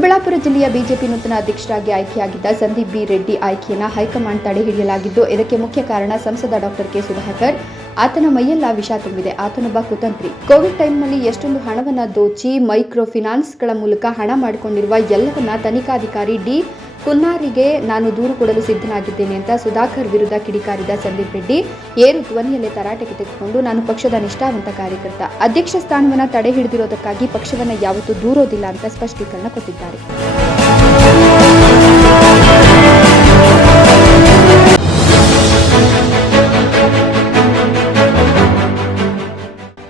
ಚಿಕ್ಕಬಳ್ಳಾಪುರ ಜಿಲ್ಲೆಯ ಬಿಜೆಪಿ ನೂತನ ಅಧ್ಯಕ್ಷರಾಗಿ ಆಯ್ಕೆಯಾಗಿದ್ದ ಸಂದೀಪ್ ಬಿ ರೆಡ್ಡಿ ಆಯ್ಕೆಯನ್ನು ಹೈಕಮಾಂಡ್ ತಡೆ ಹಿಡಿಯಲಾಗಿದ್ದು, ಇದಕ್ಕೆ ಮುಖ್ಯ ಕಾರಣ ಸಂಸದ ಡಾಕ್ಟರ್ ಕೆ ಸುಧಾಕರ್. ಆತನ ಮೈಯೆಲ್ಲ ವಿಷ ತುಂಬಿದೆ. ಆತನೊಬ್ಬ ಕುತಂತ್ರಿ. ಕೋವಿಡ್ ಟೈಮ್ನಲ್ಲಿ ಎಷ್ಟೊಂದು ಹಣವನ್ನು ದೋಚಿ ಮೈಕ್ರೋ ಫಿನಾನ್ಸ್ಗಳ ಮೂಲಕ ಹಣ ಮಾಡಿಕೊಂಡಿರುವ ಎಲ್ಲವನ್ನ ತನಿಖಾಧಿಕಾರಿ ಡಿ ಕುನ್ನಾರಿಗೆ ನಾನು ದೂರು ಕೊಡಲು ಸಿದ್ಧನಾಗಿದ್ದೇನೆ ಅಂತ ಸುಧಾಕರ್ ವಿರುದ್ಧ ಕಿಡಿಕಾರಿದ ಸಂದೀಪ್ ರೆಡ್ಡಿ ಏರು ಧ್ವನಿಯಲ್ಲೇ ತರಾಟೆಗೆ ತೆಗೆದುಕೊಂಡು ನಾನು ಪಕ್ಷದ ನಿಷ್ಠಾವಂತ ಕಾರ್ಯಕರ್ತ. ಅಧ್ಯಕ್ಷ ಸ್ಥಾನವನ್ನು ತಡೆ ಹಿಡಿದಿರೋದಕ್ಕಾಗಿ ಪಕ್ಷವನ್ನು ಯಾವತ್ತೂ ದೂರೋದಿಲ್ಲ ಅಂತ ಸ್ಪಷ್ಟೀಕರಣ ಕೊಟ್ಟಿದ್ದಾರೆ.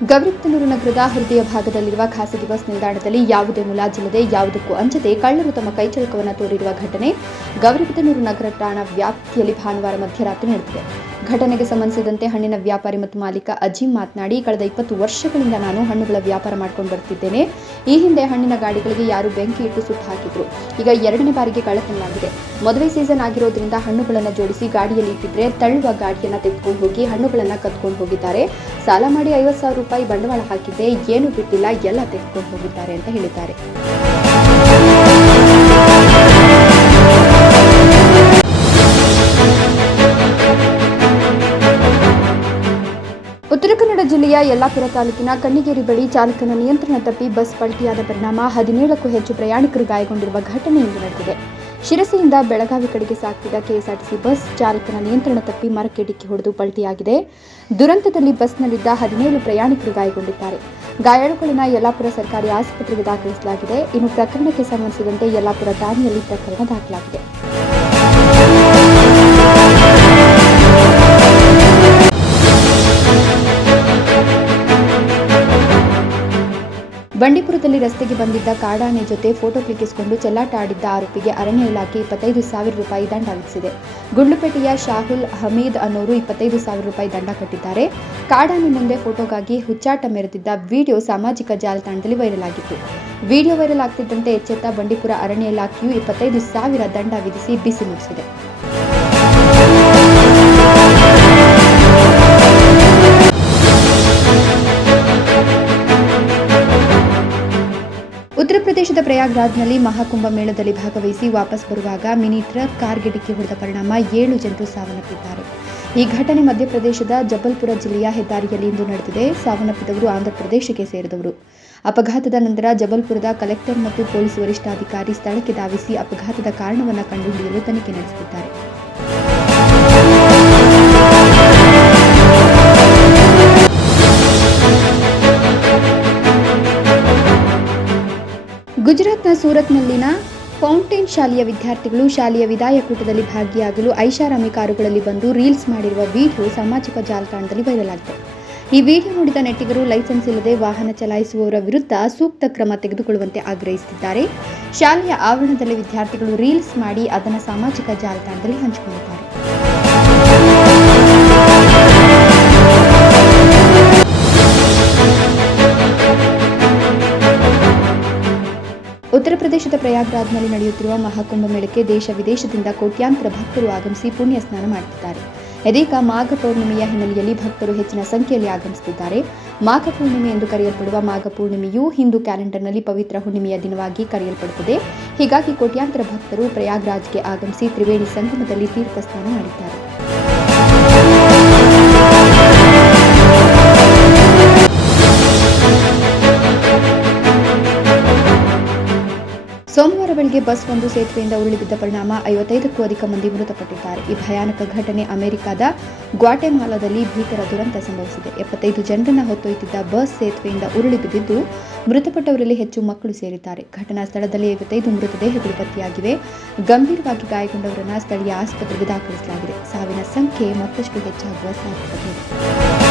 ಗೌರಿಬಿದನೂರು ನಗರದ ಹೃದಯ ಭಾಗದಲ್ಲಿರುವ ಖಾಸಗಿ ಬಸ್ ನಿಲ್ದಾಣದಲ್ಲಿ ಯಾವುದೇ ಮುಲಾಜಿಲ್ಲದೆ ಯಾವುದಕ್ಕೂ ಅಂಜದೆ ಕಳ್ಳರು ತಮ್ಮ ಕೈಚಳಕವನ್ನು ತೋರಿರುವ ಘಟನೆ ಗೌರಿಬಿದನೂರು ನಗರ ಠಾಣಾ ವ್ಯಾಪ್ತಿಯಲ್ಲಿ ಭಾನುವಾರ ಮಧ್ಯರಾತ್ರಿ ನಡೆದಿದೆ. ಘಟನೆಗೆ ಸಂಬಂಧಿಸಿದಂತೆ ಹಣ್ಣಿನ ವ್ಯಾಪಾರಿ ಮತ್ತು ಮಾಲೀಕ ಅಜೀಂ ಮಾತನಾಡಿ, ಕಳೆದ ಇಪ್ಪತ್ತು ವರ್ಷಗಳಿಂದ ನಾನು ಹಣ್ಣುಗಳ ವ್ಯಾಪಾರ ಮಾಡ್ಕೊಂಡು ಬರ್ತಿದ್ದೇನೆ. ಈ ಹಿಂದೆ ಹಣ್ಣಿನ ಗಾಡಿಗಳಿಗೆ ಯಾರು ಬೆಂಕಿ ಇಟ್ಟು ಸುಟ್ಟು ಹಾಕಿದ್ರು. ಈಗ ಎರಡನೇ ಬಾರಿಗೆ ಕಳ್ಳತನವಾಗಿದೆ. ಮದುವೆ ಸೀಸನ್ ಆಗಿರೋದ್ರಿಂದ ಹಣ್ಣುಗಳನ್ನು ಜೋಡಿಸಿ ಗಾಡಿಯಲ್ಲಿ ಇಟ್ಟಿದ್ರೆ ತಳ್ಳುವ ಗಾಡಿಯನ್ನು ತೆಗೆದುಕೊಂಡು ಹೋಗಿ ಹಣ್ಣುಗಳನ್ನು ಕದ್ಕೊಂಡು ಹೋಗಿದ್ದಾರೆ. ಸಾಲ ಮಾಡಿ ಐವತ್ತು ಸಾವಿರ ರೂಪಾಯಿ ಬಂಡವಾಳ ಹಾಕಿದ್ದೆ. ಏನು ಬಿಟ್ಟಿಲ್ಲ. ಎಲ್ಲ ತೆಗೆದುಕೊಂಡು ಹೋಗಿದ್ದಾರೆ ಅಂತ ಹೇಳಿದ್ದಾರೆ. ಯಲ್ಲಾಪುರ ತಾಲೂಕಿನ ಕಣ್ಣಿಗೇರಿ ಬಳಿ ಚಾಲಕನ ನಿಯಂತ್ರಣ ತಪ್ಪಿ ಬಸ್ ಪಲ್ಟಿಯಾದ ಪರಿಣಾಮ ಹದಿನೇಳಕ್ಕೂ ಹೆಚ್ಚು ಪ್ರಯಾಣಿಕರು ಗಾಯಗೊಂಡಿರುವ ಘಟನೆ ಇಂದು ನಡೆದಿದೆ. ಶಿರಸಿಯಿಂದ ಬೆಳಗಾವಿ ಕಡೆಗೆ ಸಾಗ್ತಿದ್ದ ಕೆಎಸ್ಆರ್ಟಿಸಿ ಬಸ್ ಚಾಲಕನ ನಿಯಂತ್ರಣ ತಪ್ಪಿ ಮರಕ್ಕೆ ಡಿಕ್ಕಿ ಹೊಡೆದು ಪಲ್ಟಿಯಾಗಿದೆ. ದುರಂತದಲ್ಲಿ ಬಸ್ನಲ್ಲಿದ್ದ ಹದಿನೇಳು ಪ್ರಯಾಣಿಕರು ಗಾಯಗೊಂಡಿದ್ದಾರೆ. ಗಾಯಾಳುಗಳನ್ನು ಯಲ್ಲಾಪುರ ಸರ್ಕಾರಿ ಆಸ್ಪತ್ರೆಗೆ ದಾಖಲಿಸಲಾಗಿದೆ. ಇನ್ನು ಪ್ರಕರಣಕ್ಕೆ ಸಂಬಂಧಿಸಿದಂತೆ ಯಲ್ಲಾಪುರ ಠಾಣೆಯಲ್ಲಿ ಪ್ರಕರಣ ದಾಖಲಾಗಿದೆ. ಬಂಡೀಪುರದಲ್ಲಿ ರಸ್ತೆಗೆ ಬಂದಿದ್ದ ಕಾಡಾನೆ ಜೊತೆ ಫೋಟೋ ಕ್ಲಿಕ್ಕಿಸಿಕೊಂಡು ಚೆಲ್ಲಾಟ ಆಡಿದ್ದ ಆರೋಪಿಗೆ ಅರಣ್ಯ ಇಲಾಖೆ ಇಪ್ಪತ್ತೈದು ಸಾವಿರ ರೂಪಾಯಿ ದಂಡ ವಿಧಿಸಿದೆ. ಗುಂಡ್ಲುಪೇಟೆಯ ಶಾಹುಲ್ ಹಮೀದ್ ಅನ್ನೋರು ಇಪ್ಪತ್ತೈದು ಸಾವಿರ ರೂಪಾಯಿ ದಂಡ ಕಟ್ಟಿದ್ದಾರೆ. ಕಾಡಾನೆ ಮುಂದೆ ಫೋಟೋಗಾಗಿ ಹುಚ್ಚಾಟ ಮೆರೆದಿದ್ದ ವಿಡಿಯೋ ಸಾಮಾಜಿಕ ಜಾಲತಾಣದಲ್ಲಿ ವೈರಲ್ ಆಗಿತ್ತು ವಿಡಿಯೋ ವೈರಲ್ ಆಗ್ತಿದ್ದಂತೆ ಎಚ್ಚೆತ್ತ ಬಂಡೀಪುರ ಅರಣ್ಯ ಇಲಾಖೆಯು ಇಪ್ಪತ್ತೈದು ಸಾವಿರ ದಂಡ ವಿಧಿಸಿ ಬಿಸಿ ಮುಗಿಸಿದೆ. ಪ್ರಯಾಗ್ರಾಜ್ನಲ್ಲಿ ಮಹಾಕುಂಭ ಮೇಳದಲ್ಲಿ ಭಾಗವಹಿಸಿ ವಾಪಸ್ ಬರುವಾಗ ಮಿನಿ ಟ್ರಕ್ ಕಾರ್ಗೆ ಡಿಕ್ಕಿ ಹೊಡೆದ ಪರಿಣಾಮ ಏಳು ಜನರು ಸಾವನ್ನಪ್ಪಿದ್ದಾರೆ. ಈ ಘಟನೆ ಮಧ್ಯಪ್ರದೇಶದ ಜಬಲ್ಪುರ ಜಿಲ್ಲೆಯ ಹೆದ್ದಾರಿಯಲ್ಲಿ ಇಂದು ನಡೆದಿದೆ. ಸಾವನ್ನಪ್ಪಿದವರು ಆಂಧ್ರಪ್ರದೇಶಕ್ಕೆ ಸೇರಿದವರು. ಅಪಘಾತದ ನಂತರ ಜಬಲ್ಪುರದ ಕಲೆಕ್ಟರ್ ಮತ್ತು ಪೊಲೀಸ್ ವರಿಷ್ಠಾಧಿಕಾರಿ ಸ್ಥಳಕ್ಕೆ ಧಾವಿಸಿ ಅಪಘಾತದ ಕಾರಣವನ್ನು ಕಂಡುಹಿಡಿಯಲು ತನಿಖೆ ನಡೆಸುತ್ತಿದ್ದಾರೆ. ಗುಜರಾತ್ನ ಸೂರತ್ನಲ್ಲಿನ ಫೌಂಟೇನ್ ಶಾಲೆಯ ವಿದ್ಯಾರ್ಥಿಗಳು ಶಾಲೆಯ ವಿದಾಯಕೂಟದಲ್ಲಿ ಭಾಗಿಯಾಗಲು ಐಷಾರಾಮಿ ಕಾರುಗಳಲ್ಲಿ ಬಂದು ರೀಲ್ಸ್ ಮಾಡಿರುವ ವಿಡಿಯೋ ಸಾಮಾಜಿಕ ಜಾಲತಾಣದಲ್ಲಿ ವೈರಲ್ ಆಗಿದೆ. ಈ ವಿಡಿಯೋ ನೋಡಿದ ನೆಟ್ಟಿಗರು, ಲೈಸೆನ್ಸ್ ಇಲ್ಲದೆ ವಾಹನ ಚಲಾಯಿಸುವವರ ವಿರುದ್ಧ ಸೂಕ್ತ ಕ್ರಮ ತೆಗೆದುಕೊಳ್ಳುವಂತೆ ಆಗ್ರಹಿಸುತ್ತಿದ್ದಾರೆ. ಶಾಲೆಯ ಆವರಣದಲ್ಲಿ ವಿದ್ಯಾರ್ಥಿಗಳು ರೀಲ್ಸ್ ಮಾಡಿ ಅದನ್ನು ಸಾಮಾಜಿಕ ಜಾಲತಾಣದಲ್ಲಿ ಹಂಚಿಕೊಂಡಿದ್ದಾರೆ. ಉತ್ತರ ಪ್ರದೇಶದ ಪ್ರಯಾಗ್ರಾಜ್ನಲ್ಲಿ ನಡೆಯುತ್ತಿರುವ ಮಹಾಕುಂಭ ಮೇಳಕ್ಕೆ ದೇಶ ವಿದೇಶದಿಂದ ಕೋಟ್ಯಾಂತರ ಭಕ್ತರು ಆಗಮಿಸಿ ಪುಣ್ಯ ಸ್ನಾನ ಮಾಡುತ್ತಿದ್ದಾರೆ. ಇದೀಗ ಮಾಘ ಪೌರ್ಣಿಮೆಯ ಹಿನ್ನೆಲೆಯಲ್ಲಿ ಭಕ್ತರು ಹೆಚ್ಚಿನ ಸಂಖ್ಯೆಯಲ್ಲಿ ಆಗಮಿಸುತ್ತಿದ್ದಾರೆ. ಮಾಘ ಪೂರ್ಣಿಮೆ ಎಂದು ಕರೆಯಲ್ಪಡುವ ಮಾಘ ಪೂರ್ಣಿಮೆಯು ಹಿಂದೂ ಕ್ಯಾಲೆಂಡರ್ನಲ್ಲಿ ಪವಿತ್ರ ಹುಣ್ಣಿಮೆಯ ದಿನವಾಗಿ ಕರೆಯಲ್ಪಡುತ್ತದೆ. ಹೀಗಾಗಿ ಕೋಟ್ಯಾಂತರ ಭಕ್ತರು ಪ್ರಯಾಗ್ರಾಜ್ಗೆ ಆಗಮಿಸಿ ತ್ರಿವೇಣಿ ಸಂಗಮದಲ್ಲಿ ತೀರ್ಥ ಸ್ನಾನ ಮಾಡಿದ್ದಾರೆ. ಬೆಳಗ್ಗೆ ಬಸ್ ಒಂದು ಸೇತುವೆಯಿಂದ ಉರುಳಿ ಬಿದ್ದ ಪರಿಣಾಮ ಐವತ್ತೈದಕ್ಕೂ ಅಧಿಕ ಮಂದಿ ಮೃತಪಟ್ಟಿದ್ದಾರೆ. ಈ ಭಯಾನಕ ಘಟನೆ ಅಮೆರಿಕದ ಗ್ವಾಟೆಮಾಲಾದಲ್ಲಿ ಭೀಕರ ದುರಂತ ಸಂಭವಿಸಿದೆ. ಎಪ್ಪತ್ತೈದು ಜನರನ್ನು ಹೊತ್ತೊಯ್ತಿದ್ದ ಬಸ್ ಸೇತುವೆಯಿಂದ ಉರುಳಿ ಮೃತಪಟ್ಟವರಲ್ಲಿ ಹೆಚ್ಚು ಮಕ್ಕಳು ಸೇರಿದ್ದಾರೆ. ಘಟನಾ ಸ್ಥಳದಲ್ಲಿ ಐವತ್ತೈದು ಮೃತದೇಹಗಳು ಪತ್ತೆಯಾಗಿವೆ. ಗಂಭೀರವಾಗಿ ಗಾಯಗೊಂಡವರನ್ನು ಸ್ಥಳೀಯ ಆಸ್ಪತ್ರೆಗೆ ದಾಖಲಿಸಲಾಗಿದೆ. ಸಾವಿನ ಸಂಖ್ಯೆ ಮತ್ತಷ್ಟು ಹೆಚ್ಚಾಗುವ ಸಾಧ್ಯತೆ ಇದೆ.